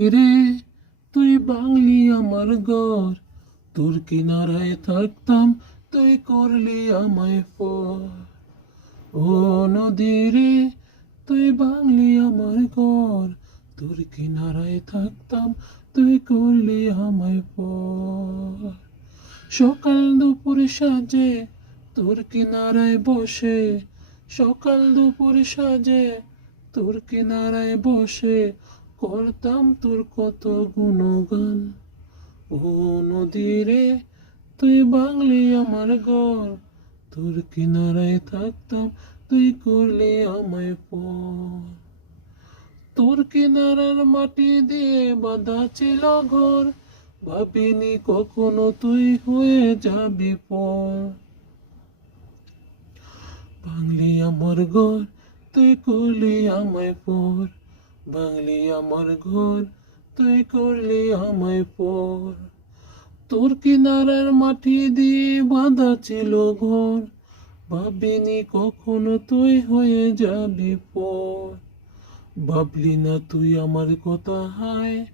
রে, তুই বাংলি আমার ঘর। তোর কিনারায় থাকতাম, তুই করলি আমায় পর। ও নদী রে, তুই বাংলি আমার ঘর। তোর কিনারায় থাকতাম, তুই করলি আমায় পর। সকাল দুপুর সাজে, তোর কিনারায় বসে। সকাল দুপুর সাজে, তোর কিনারায় বসে। করতাম তোর কত গুণগান। ও নদী রে, তুই বাংলি আমার ঘর তোর কিনারায় থাকতাম, তুই করলি আমায় পর। তোর কিনারার মাটি দিয়ে বাঁধা ছিল ঘর। ভাবিনি কখনো তুই হয়ে যাবি পর। বাংলি আমার ঘর তুই করলি আমায় পর। বাংলি আমার ঘর, তুই করলি আমায় পর। তোর কিনারার মাটি দিয়ে বাঁধা ছিল ঘর, ভাবিনি কখনো তুই হয়ে যাবি পর। ভাবলি না তুই আমার কথা হায়,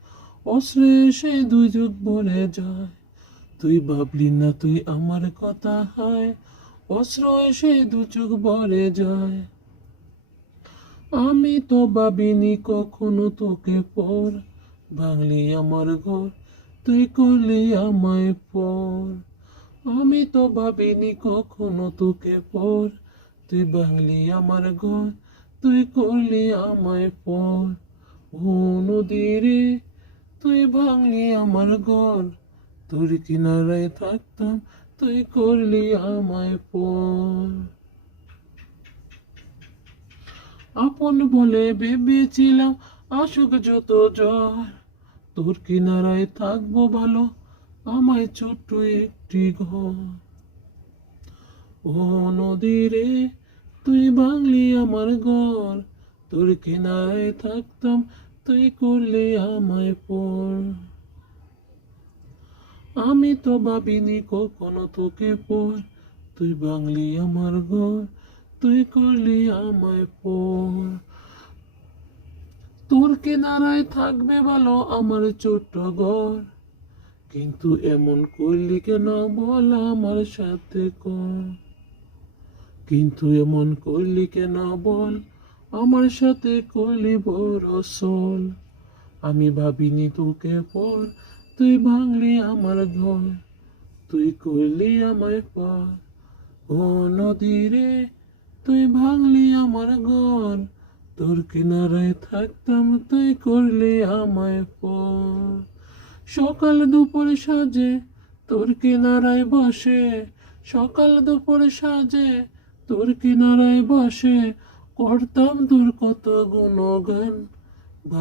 অশ্রে সে দুযুগ ভরে যায়। তুই ভাবলি না তুই আমার কথা হায় অশ্রয় এসে দু চোখ ভরে যায়। আমি তো ভাবিনি কখনো তোকে পর। বাংলি আমার ঘর, তুই করলি আমায় পর। আমি তো ভাবিনি কখনো তোকে পর। তুই বাংলি আমার ঘর, তুই করলি আমায় পর। ও নদী রে, তুই ভাঙলি আমার ঘর। তোর কিনারায় থাকতাম, তুই করলি আমায় পর। আপন বলে ভেবেছিলাম আসুক যত জ্বর। তোর কিনারায় থাকব ভালো, আমায় ছোট্ট একটি ঘর। ও নদী রে তুই বাংলি আমার ঘর। তোর কিনারায় থাকতাম, তুই করলে আমায় পর। আমি তো ভাবিনি কখনো তোকে পর। তুই বাংলি আমার ঘর তুই করলি আমায় পর। তোর কিনারায় থাকবে ভালো আমার ছোট্ট ঘর। কিন্তু এমন করলি কেন বল আমার সাথে কর। কিন্তু এমন করলি কেন বল আমার সাথে করলি বড় সল আমি ভাবিনি তোকে পর, তুই ভাঙলি আমার ঘর। তুই করলি আমায় পর। ও নদী রে তুই ভাঙলি আমার ঘর, তোর কিনারায় থাকতাম তুই করলি আমায় পর। সকাল দুপুর সাজে তোর কিনারায় বসে, সকাল দুপুর সাজে তোর কিনারায় বসে, করতাম তোর কত গুণগান